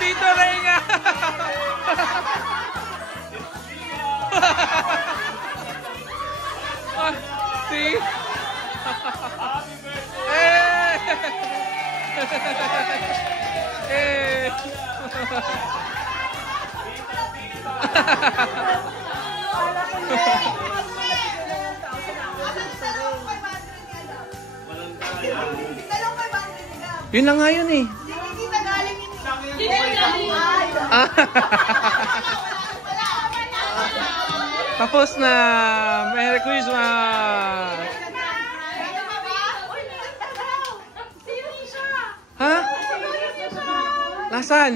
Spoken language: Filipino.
Tito Ray nga. See? Hey! Hey! Yun na nga yun eh. Tapos na. Merry Christmas. Ha? Nasaan?